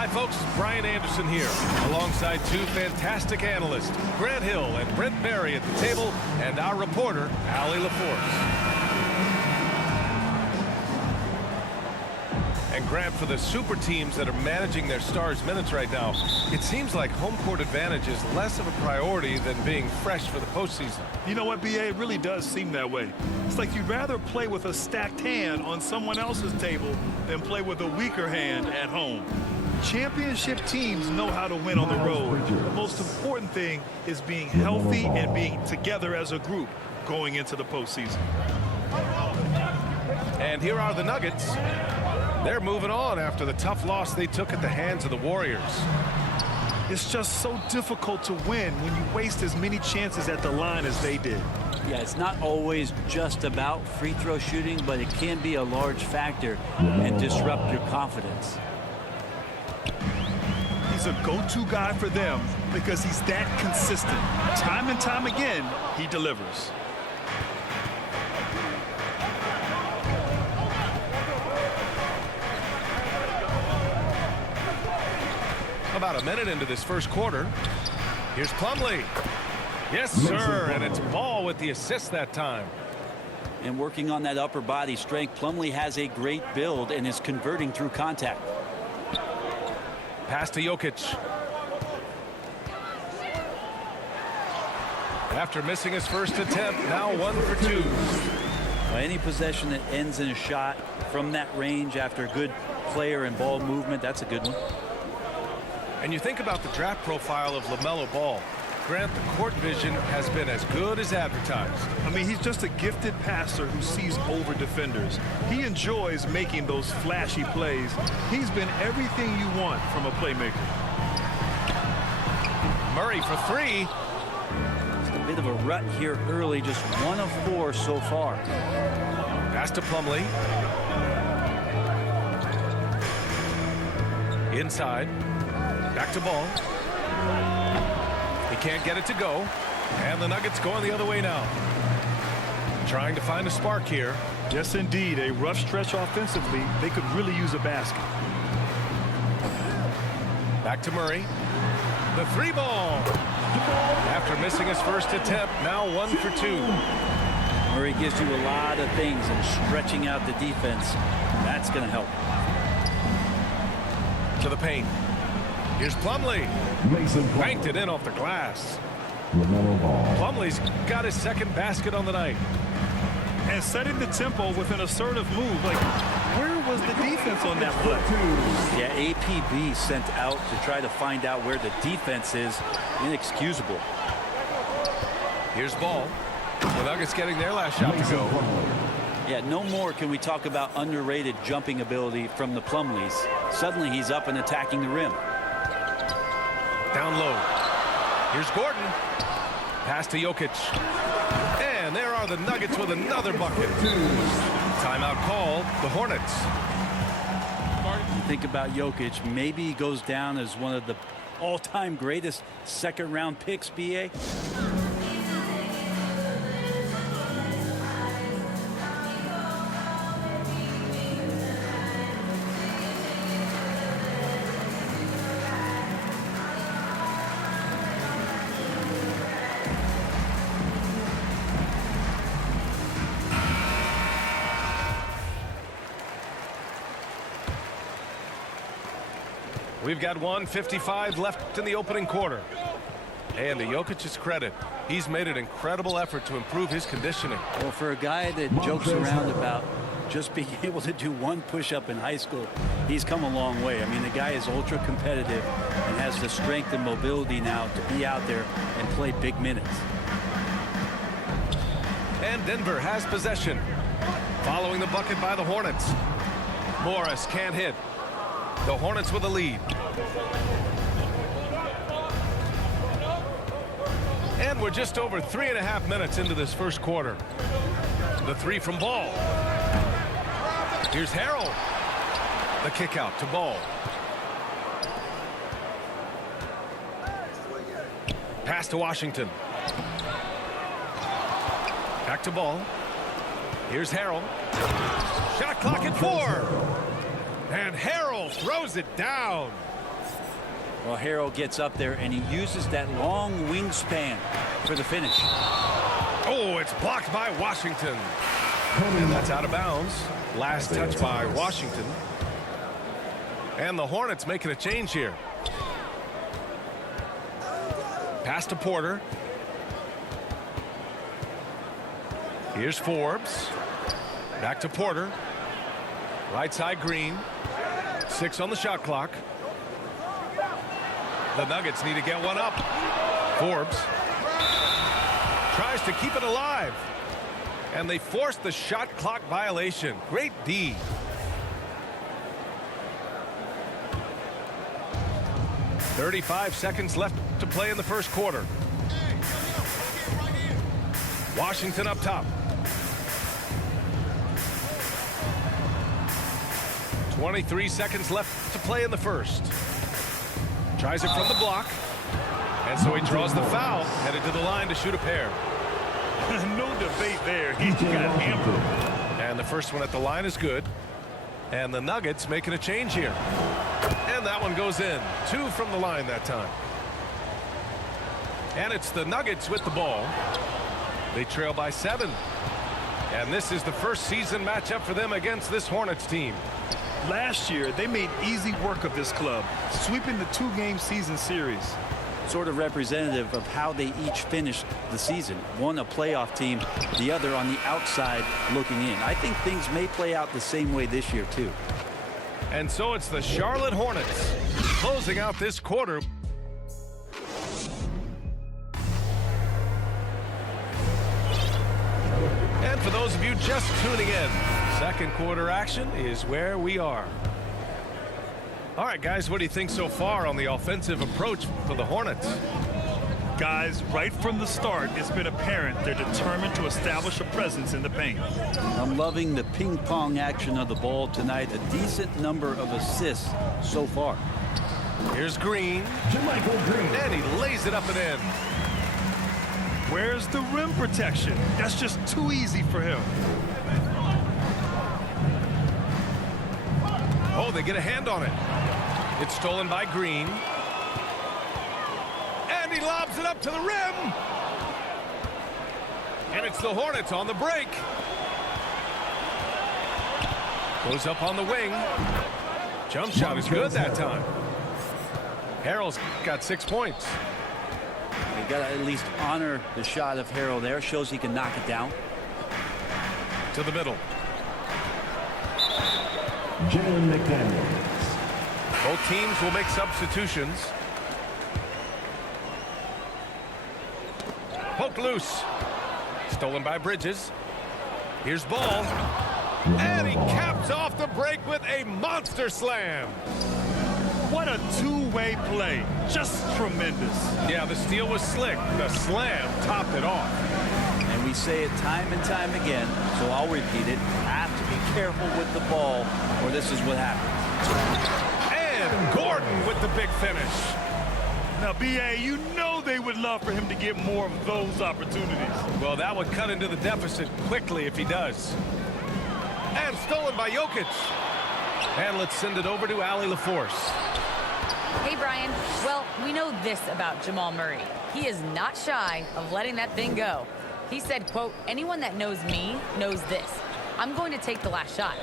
Hi, folks. Brian Anderson here, alongside two fantastic analysts, Grant Hill and Brent Barry at the table, and our reporter, Allie LaForce. And Grant, for the super teams that are managing their stars' minutes right now, it seems like home court advantage is less of a priority than being fresh for the postseason. You know what, B.A.? It really does seem that way. It's like you'd rather play with a stacked hand on someone else's table than play with a weaker hand at home. Championship teams know how to win on the road. The most important thing is being healthy and being together as a group going into the postseason. And here are the Nuggets. They're moving on after the tough loss they took at the hands of the Warriors. It's just so difficult to win when you waste as many chances at the line as they did. Yeah, it's not always just about free throw shooting, but it can be a large factor and disrupt your confidence. He's a go-to guy for them because he's that consistent. Time and time again, he delivers. About a minute into this first quarter. Here's Plumlee. Yes, sir, and it's Ball with the assist that time. And working on that upper body strength, Plumlee has a great build and is converting through contact. Pass to Jokic. After missing his first attempt, now 1 for 2. Any possession that ends in a shot from that range after good player and ball movement, that's a good one. And you think about the draft profile of LaMelo Ball. Grant, the court vision has been as good as advertised. I mean, he's just a gifted passer who sees over defenders. He enjoys making those flashy plays. He's been everything you want from a playmaker. Murray for 3. Just a bit of a rut here early, just 1 of 4 so far. Pass to Plumlee. Inside. Back to Ball. He can't get it to go. And the Nuggets going the other way now. Trying to find a spark here. Yes, indeed. A rough stretch offensively. They could really use a basket. Back to Murray. The 3 ball. After missing his first attempt, now 1 for 2. Murray gives you a lot of things, and stretching out the defense, that's going to help. To the paint. Here's Plumlee. Banked it in off the glass. Plumlee's got his second basket on the night. And setting the tempo with an assertive move. Like, where was the defense on that play? Yeah, APB sent out to try to find out where the defense is. Inexcusable. Here's Ball. The Nuggets getting their last shot to go. Yeah, no more can we talk about underrated jumping ability from the Plumlees. Suddenly he's up and attacking the rim. Down low. Here's Gordon. Pass to Jokic. And there are the Nuggets with another bucket. Timeout called. The Hornets. You think about Jokic, maybe he goes down as one of the all-time greatest second-round picks, B.A. We've got 1:55 left in the opening quarter. And to Jokic's credit, he's made an incredible effort to improve his conditioning. Well, for a guy that jokes around about just being able to do 1 push-up in high school, he's come a long way. I mean, the guy is ultra competitive and has the strength and mobility now to be out there and play big minutes. And Denver has possession. Following the bucket by the Hornets. Morris can't hit. The Hornets with a lead. And we're just over 3.5 minutes into this first quarter. The 3 from Ball. Here's Harrell. The kick out to Ball. Pass to Washington. Back to Ball. Here's Harrell. Shot clock at 4. And Harrell throws it down. Well, Harrell gets up there and he uses that long wingspan for the finish. Oh, it's blocked by Washington. And that's out of bounds. Last touch by Washington. And the Hornets making a change here. Pass to Porter. Here's Forbes. Back to Porter. Right side Green. 6 on the shot clock. The Nuggets need to get one up. Forbes tries to keep it alive. And they force the shot clock violation. Great D. .35 seconds left to play in the first quarter. Washington up top. 23 seconds left to play in the first. Tries it from the block. And so he draws the foul, headed to the line to shoot a pair. No debate there. He got hammered. And the first one at the line is good. And the Nuggets making a change here. And that one goes in. 2 from the line that time. And it's the Nuggets with the ball. They trail by 7. And this is the first season matchup for them against this Hornets team. Last year, they made easy work of this club, sweeping the 2-game season series. Sort of representative of how they each finished the season. One a playoff team, the other on the outside looking in. I think things may play out the same way this year too. And so it's the Charlotte Hornets closing out this quarter. And for those of you just tuning in, second quarter action is where we are. All right, guys, what do you think so far on the offensive approach for the Hornets? Guys, right from the start, it's been apparent they're determined to establish a presence in the paint. I'm loving the ping pong action of the ball tonight. A decent number of assists so far. Here's Green. And he lays it up and in. Where's the rim protection? That's just too easy for him. Oh, they get a hand on it. It's stolen by Green. And he lobs it up to the rim. And it's the Hornets on the break. Goes up on the wing. Jump shot is good that time. Harrell's got 6 points. You got to at least honor the shot of Harrell there. Shows he can knock it down. To the middle. Jalen McDaniels. Both teams will make substitutions. Poked loose. Stolen by Bridges. Here's Ball. And he caps off the break with a monster slam. What a two-way play. Just tremendous. Yeah, the steal was slick. The slam topped it off. And we say it time and time again, so I'll repeat it. Have to be careful with the ball, or this is what happens. And Gordon with the big finish. Now, B.A., you know they would love for him to get more of those opportunities. Well, that would cut into the deficit quickly if he does. And stolen by Jokic. And let's send it over to Allie LaForce. Hey, Brian. Well, we know this about Jamal Murray. He is not shy of letting that thing go. He said, quote, anyone that knows me knows this. I'm going to take the last shot.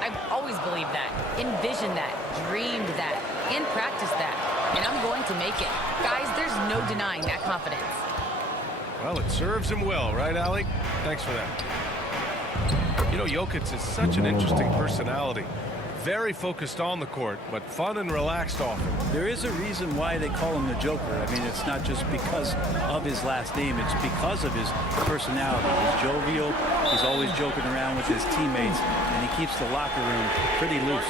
I've always believed that, envisioned that, dreamed that, and practiced that. And I'm going to make it. Guys, there's no denying that confidence. Well, it serves him well, right, Allie? Thanks for that. You know, Jokic is such an interesting personality. Very focused on the court, but fun and relaxed often. There is a reason why they call him the Joker. I mean, it's not just because of his last name. It's because of his personality. He's jovial. He's always joking around with his teammates, and he keeps the locker room pretty loose.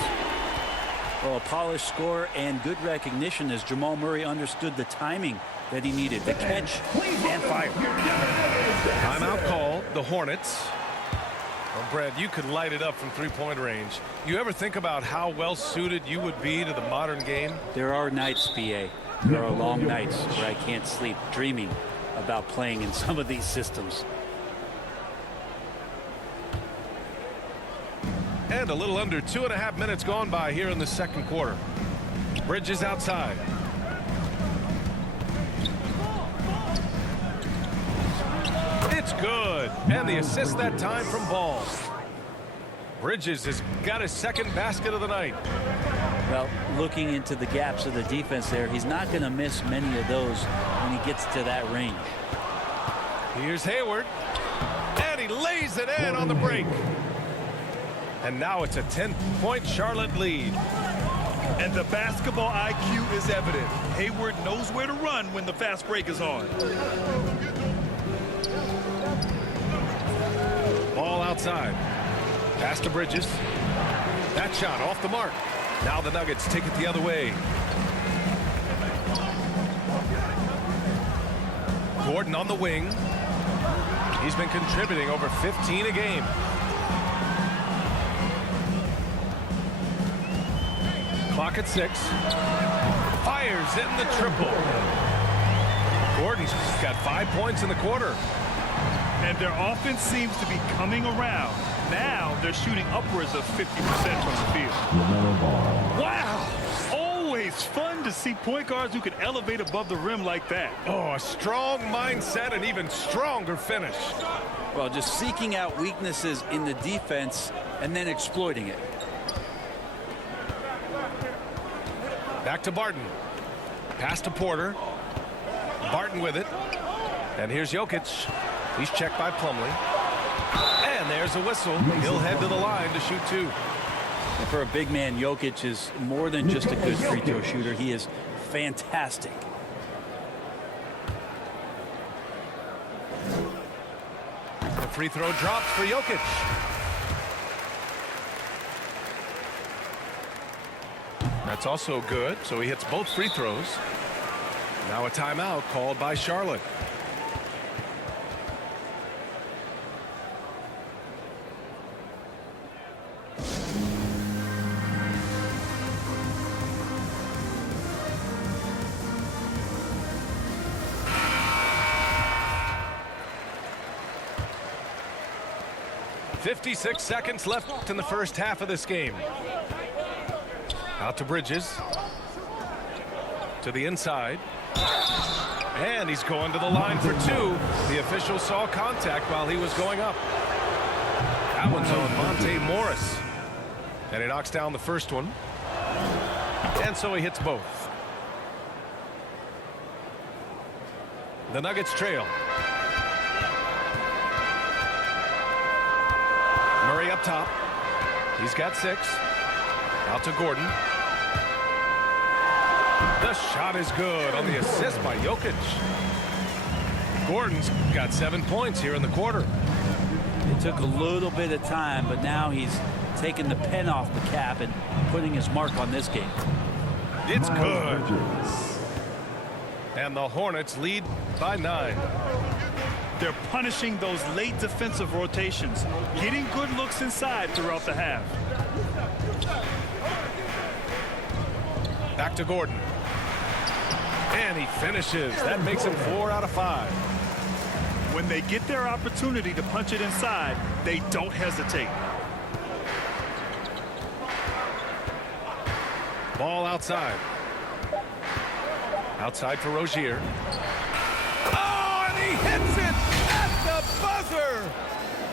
Well, a polished score and good recognition as Jamal Murray understood the timing that he needed to catch and fire. Timeout call, the Hornets. Well, Brad, you could light it up from three-point range. You ever think about how well-suited you would be to the modern game? There are nights, PA. There are long nights where I can't sleep dreaming about playing in some of these systems. And a little under 2.5 minutes gone by here in the second quarter. Bridges outside. It's good. And the assist that time from Ball. Bridges has got his second basket of the night. Well, looking into the gaps of the defense there, he's not going to miss many of those when he gets to that range. Here's Hayward. And he lays it in on the break. And now it's a 10-point Charlotte lead. And the basketball IQ is evident. Hayward knows where to run when the fast break is on. Ball outside. Pass to Bridges. That shot off the mark. Now the Nuggets take it the other way. Gordon on the wing. He's been contributing over 15 a game. Clock at 6. Fires in the triple. Gordon's got 5 points in the quarter. And their offense seems to be coming around. Now they're shooting upwards of 50% from the field. LaMelo Ball. Wow! Always fun to see point guards who can elevate above the rim like that. Oh, a strong mindset and even stronger finish. Well, just seeking out weaknesses in the defense and then exploiting it. Back to Barton. Pass to Porter. Barton with it. And here's Jokic. He's checked by Plumlee. And there's a whistle. He'll head to the line to shoot 2. And for a big man, Jokic is more than just a good free throw shooter. He is fantastic. The free throw drops for Jokic. That's also good, so he hits both free throws. Now a timeout called by Charlotte. .56 seconds left in the first half of this game. Out to Bridges. To the inside. And he's going to the line for 2. The official saw contact while he was going up. That one's on Monte Morris. And he knocks down the first one. And so he hits both. The Nuggets trail. Murray up top. He's got 6. Out to Gordon. The shot is good on the assist by Jokic. Gordon's got 7 points here in the quarter. It took a little bit of time, but now he's taking the pen off the cap and putting his mark on this game. It's good. And the Hornets lead by 9. They're punishing those late defensive rotations, getting good looks inside throughout the half. Back to Gordon. And he finishes. That makes him 4 out of 5. When they get their opportunity to punch it inside, they don't hesitate. Ball outside. Outside for Rozier. Oh, and he hits it at the buzzer.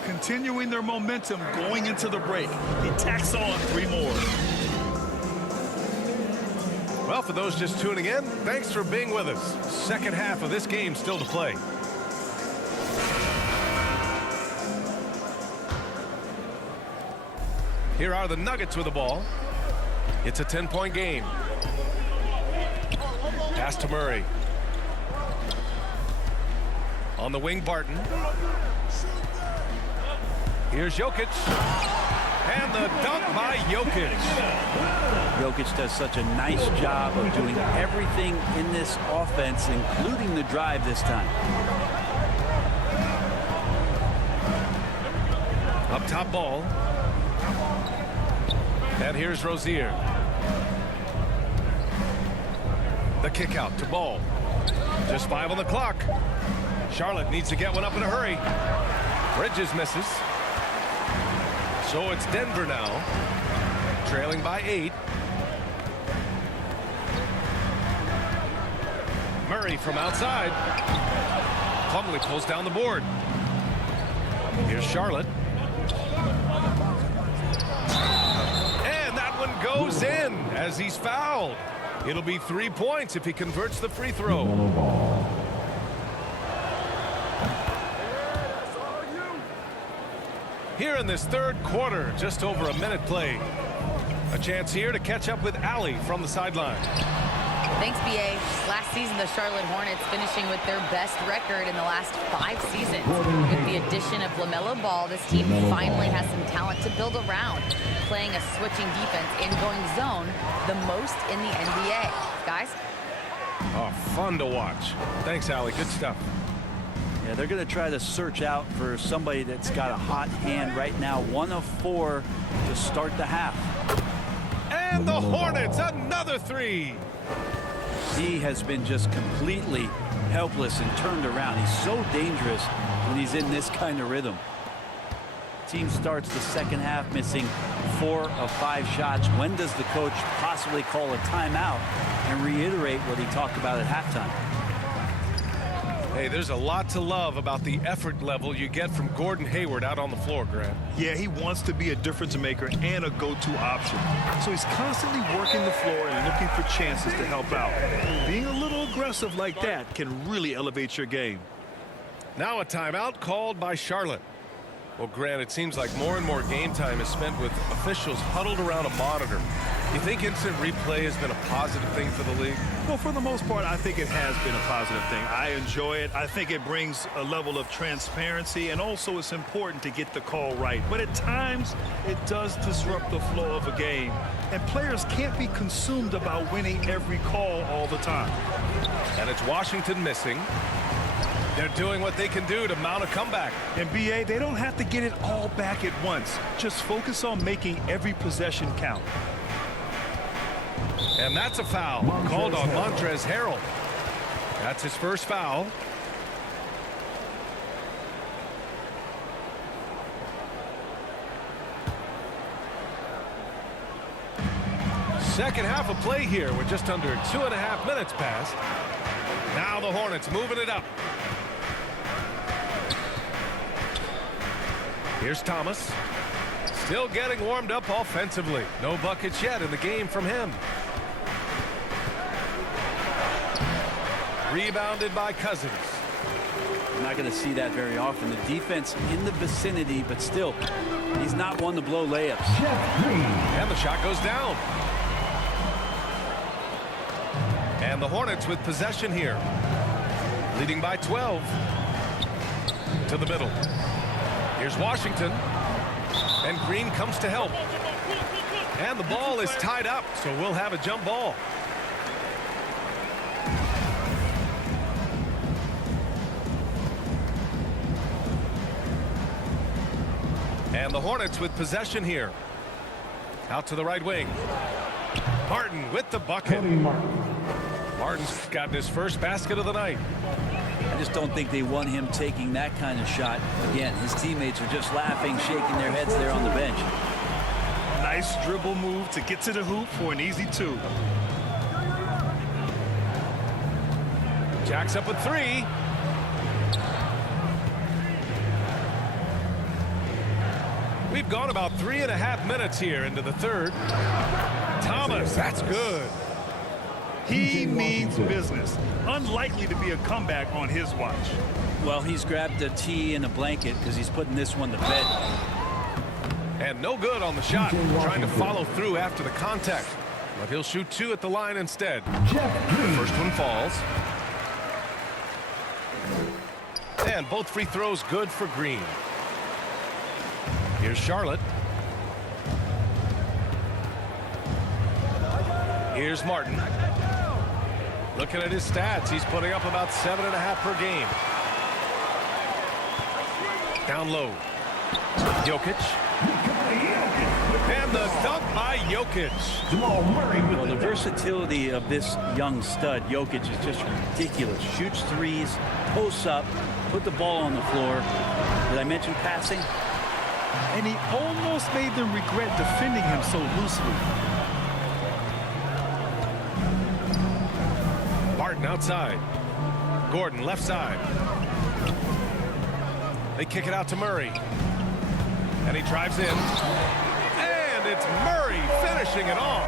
Continuing their momentum going into the break. He tacks on 3 more. Well, for those just tuning in, thanks for being with us. Second half of this game still to play. Here are the Nuggets with the ball. It's a 10-point game. Pass to Murray. On the wing, Barton. Here's Jokic. And the dunk by Jokic. Jokic does such a nice job of doing everything in this offense, including the drive this time. Up top ball. And here's Rozier. The kick out to Ball. Just 5 on the clock. Charlotte needs to get one up in a hurry. Bridges misses. So it's Denver now, trailing by 8. Murray from outside. Plumlee pulls down the board. Here's Charlotte. And that one goes in as he's fouled. It'll be 3 points if he converts the free throw. Here in this third quarter, just over a minute played. A chance here to catch up with Allie from the sideline. Thanks, B.A. Last season, the Charlotte Hornets finishing with their best record in the last 5 seasons. With the addition of LaMelo Ball, this team finally has some talent to build around, playing a switching defense and going zone the most in the NBA. Guys? Oh, fun to watch. Thanks, Allie. Good stuff. Yeah, they're going to try to search out for somebody that's got a hot hand right now. 1 of 4 to start the half. And the Hornets, another 3. He has been just completely helpless and turned around. He's so dangerous when he's in this kind of rhythm. Team starts the second half missing 4 of 5 shots. When does the coach possibly call a timeout and reiterate what he talked about at halftime? Hey, there's a lot to love about the effort level you get from Gordon Hayward out on the floor, Grant. Yeah, he wants to be a difference maker and a go-to option. So he's constantly working the floor and looking for chances to help out. Being a little aggressive like that can really elevate your game. Now a timeout called by Charlotte. Well, Grant, it seems like more and more game time is spent with officials huddled around a monitor. You think instant replay has been a positive thing for the league? Well, for the most part, I think it has been a positive thing. I enjoy it. I think it brings a level of transparency, and also it's important to get the call right. But at times, it does disrupt the flow of a game, and players can't be consumed about winning every call all the time. And it's Washington missing. They're doing what they can do to mount a comeback. And BA, they don't have to get it all back at once. Just focus on making every possession count. And that's a foul called on Montrezl Harrell. That's his first foul. Second half of play here with just under 2.5 minutes passed. Now the Hornets moving it up. Here's Thomas. Still getting warmed up offensively. No buckets yet in the game from him. Rebounded by Cousins. You're not going to see that very often. The defense in the vicinity, but still, he's not one to blow layups. And the shot goes down. And the Hornets with possession here. Leading by 12. To the middle. Here's Washington. And Green comes to help. And the ball is tied up, so we'll have a jump ball. And the Hornets with possession here. Out to the right wing. Martin with the bucket. Martin's gotten his first basket of the night. I just don't think they want him taking that kind of shot. Again, his teammates are just laughing, shaking their heads there on the bench. Nice dribble move to get to the hoop for an easy 2. Jacks up with 3. We've gone about 3.5 minutes here into the third. Thomas, that's good. He means business. Unlikely to be a comeback on his watch. Well, he's grabbed a tee and a blanket because he's putting this one to bed. And no good on the shot. Trying to follow through after the contact. But he'll shoot 2 at the line instead. The first one falls. And both free throws good for Green. Here's Charlotte. Here's Martin. Looking at his stats, he's putting up about 7.5 per game. Down low. Jokic. And the dunk by Jokic. Well, the versatility of this young stud, Jokic, is just ridiculous. Shoots threes, posts up, put the ball on the floor. Did I mention passing? And he almost made them regret defending him so loosely. Martin outside. Gordon left side. They kick it out to Murray. And he drives in. And it's Murray finishing it off.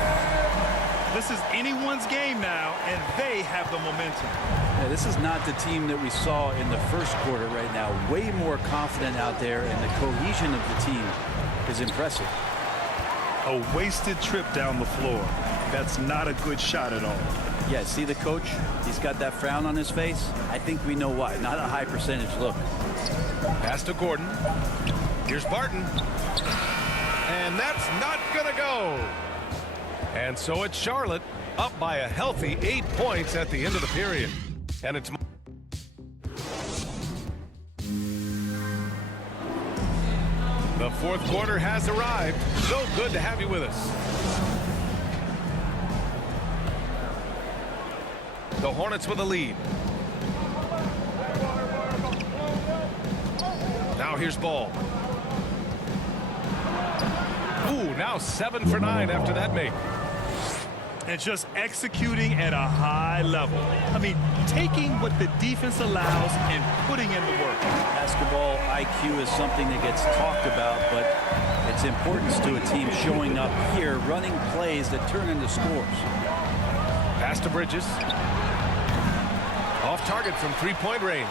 This is anyone's game now, and they have the momentum. Yeah, this is not the team that we saw in the first quarter right now. Way more confident out there, and the cohesion of the team is impressive. A wasted trip down the floor. That's not a good shot at all. Yeah, see the coach? He's got that frown on his face. I think we know why. Not a high percentage look. Pass to Gordon. Here's Barton. And that's not going to go. And so it's Charlotte up by a healthy 8 points at the end of the period. And it's the fourth quarter has arrived. So good to have you with us. The Hornets with a lead. Now here's Ball. Ooh, now 7 for 9 after that make. And just executing at a high level. I mean, taking what the defense allows and putting in the work. Basketball IQ is something that gets talked about, but its importance to a team showing up here, running plays that turn into scores. Pass to Bridges. Off target from three-point range.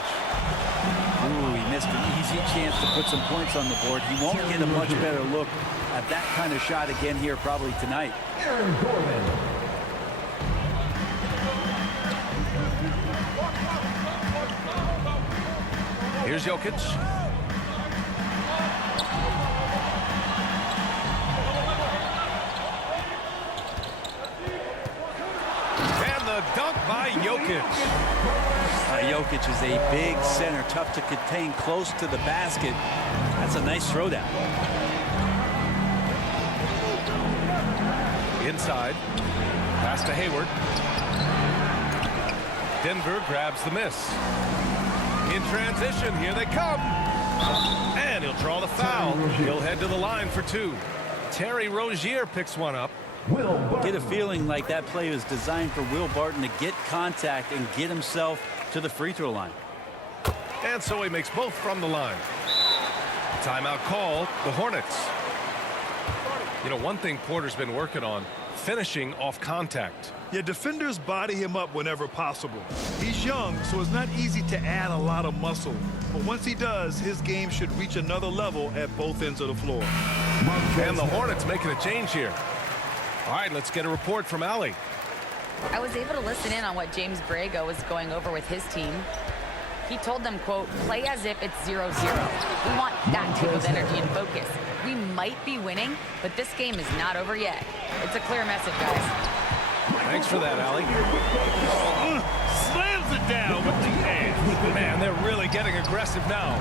Ooh, he missed an easy chance to put some points on the board. He won't get a much better look at that kind of shot again here probably tonight. Aaron Gordon. Here's Jokic. And the dunk by Jokic. Jokic is a big center, tough to contain close to the basket. That's a nice throwdown. Inside. Pass to Hayward. Denver grabs the miss. In transition, here they come. And he'll draw the foul. He'll head to the line for 2. Terry Rozier picks one up. Get a feeling like that play was designed for Will Barton to get contact and get himself to the free throw line. And so he makes both from the line. Timeout call, the Hornets. You know, one thing Porter's been working on, finishing off contact. Yeah, defenders body him up whenever possible. He's young, so it's not easy to add a lot of muscle. But once he does, his game should reach another level at both ends of the floor. And the Hornets making a change here. All right, let's get a report from Allie. I was able to listen in on what James Borrego was going over with his team. He told them, quote, play as if it's 0-0. We want that type of energy and focus. We might be winning, but this game is not over yet. It's a clear message, guys. Thanks for that, Allie. Slams it down with the hands. Man, they're really getting aggressive now.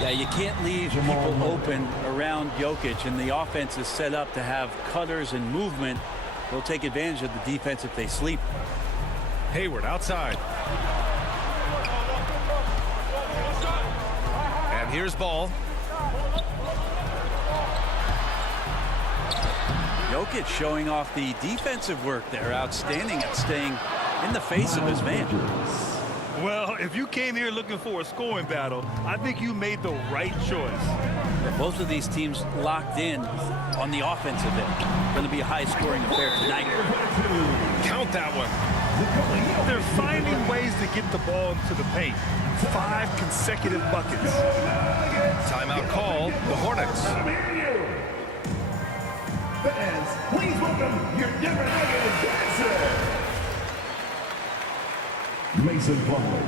Yeah, you can't leave people open around Jokic, and the offense is set up to have cutters and movement. They'll take advantage of the defense if they sleep. Hayward outside. And here's Ball. Jokic showing off the defensive work there. Outstanding at staying in the face of his man. Well, if you came here looking for a scoring battle, I think you made the right choice. Both of these teams locked in on the offensive end. Going to be a high-scoring affair tonight. Count that one. They're finding ways to get the ball into the paint. 5 consecutive buckets. Timeout called, the Hornets. Fans, please welcome your Denver Nuggets dancer, Mason Plumlee.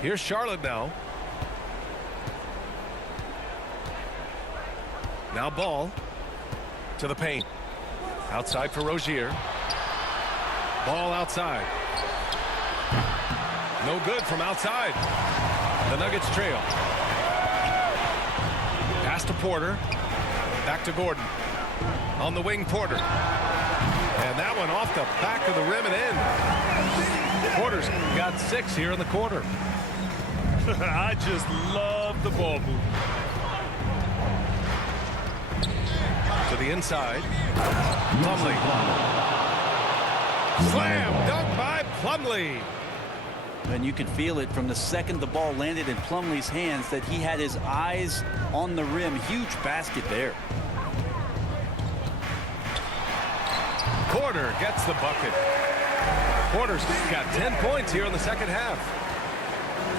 Here's Charlotte now. Now Ball to the paint. Outside for Rozier. Ball outside. No good from outside. The Nuggets trail. Pass to Porter. Back to Gordon. On the wing, Porter. And that one off the back of the rim and in. Porter's got 6 here in the quarter. I just love the ball movement. To the inside. Plumlee. Slam dunk by Plumlee. And you could feel it from the second the ball landed in Plumlee's hands that he had his eyes on the rim. Huge basket there. Porter gets the bucket. Porter's got 10 points here in the second half.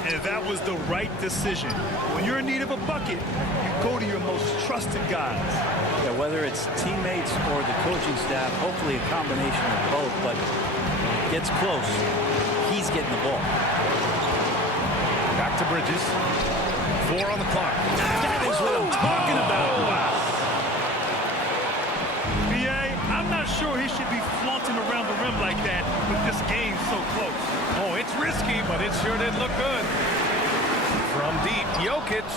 And that was the right decision. When you're in need of a bucket, you go to your most trusted guys. Yeah, whether it's teammates or the coaching staff, hopefully a combination of both, but gets close. He's getting the ball. Back to Bridges. 4 on the clock. That is what I'm talking about. Wow. B.A., I'm not sure he should be flaunting around the rim like that with this game so close. Oh, it's risky, but it sure did look good. From deep, Jokic.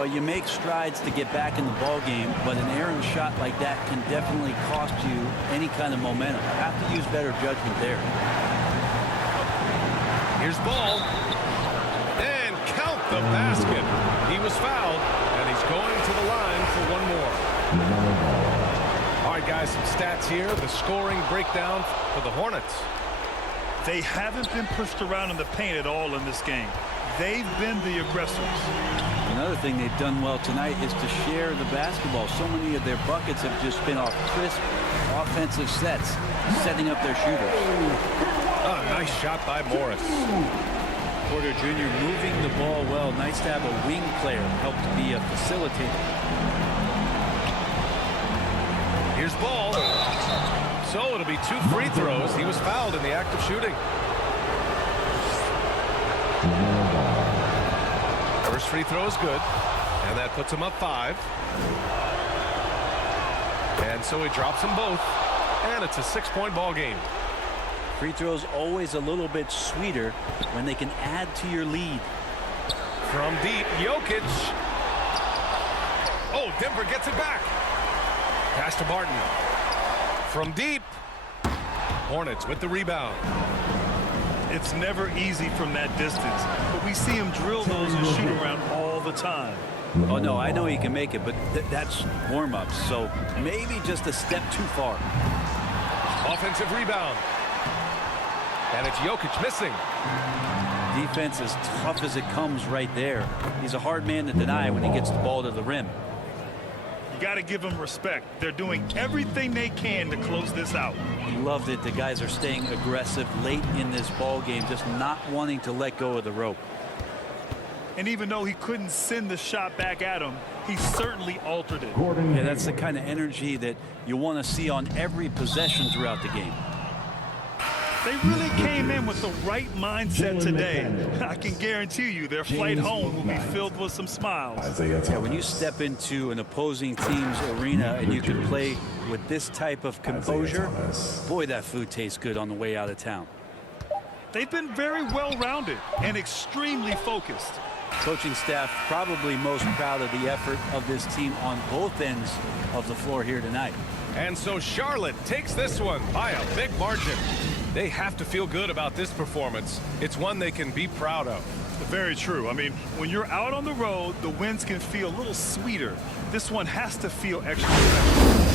Well, you make strides to get back in the ball game, but an errant shot like that can definitely cost you any kind of momentum. You have to use better judgment there. Here's Ball. And count the basket. He was fouled, and he's going to the line for one more. All right, guys, some stats here. The scoring breakdown for the Hornets. They haven't been pushed around in the paint at all in this game. They've been the aggressors. Another thing they've done well tonight is to share the basketball. So many of their buckets have just been off crisp offensive sets, setting up their shooters. Oh, nice shot by Morris. Porter Jr. moving the ball well. Nice to have a wing player help to be a facilitator. Here's Ball. So it'll be 2 free throws. He was fouled in the act of shooting. First free throw is good, and that puts him up 5. And so he drops them both, and it's a 6-point ball game. Free throws always a little bit sweeter when they can add to your lead. From deep, Jokic. Oh, Denver gets it back. Pass to Barton. From deep. Hornets with the rebound. It's never easy from that distance, but we see him drill those and shoot around all the time. Oh, no, I know he can make it, but that's warm-ups, so maybe just a step too far. Offensive rebound. And it's Jokic missing. Defense as tough as it comes right there. He's a hard man to deny when he gets the ball to the rim. You got to give them respect. They're doing everything they can to close this out. Loved it. The guys are staying aggressive late in this ball game, just not wanting to let go of the rope. And even though he couldn't send the shot back at him, he certainly altered it. Yeah, that's the kind of energy that you want to see on every possession throughout the game. They really came in with the right mindset today. I can guarantee you their flight home will be filled with some smiles. Yeah, when you step into an opposing team's arena and you can play with this type of composure, boy, that food tastes good on the way out of town. They've been very well-rounded and extremely focused. Coaching staff probably most proud of the effort of this team on both ends of the floor here tonight. And so Charlotte takes this one by a big margin. They have to feel good about this performance. It's one they can be proud of. Very true. I mean, when you're out on the road, the wins can feel a little sweeter. This one has to feel extra special.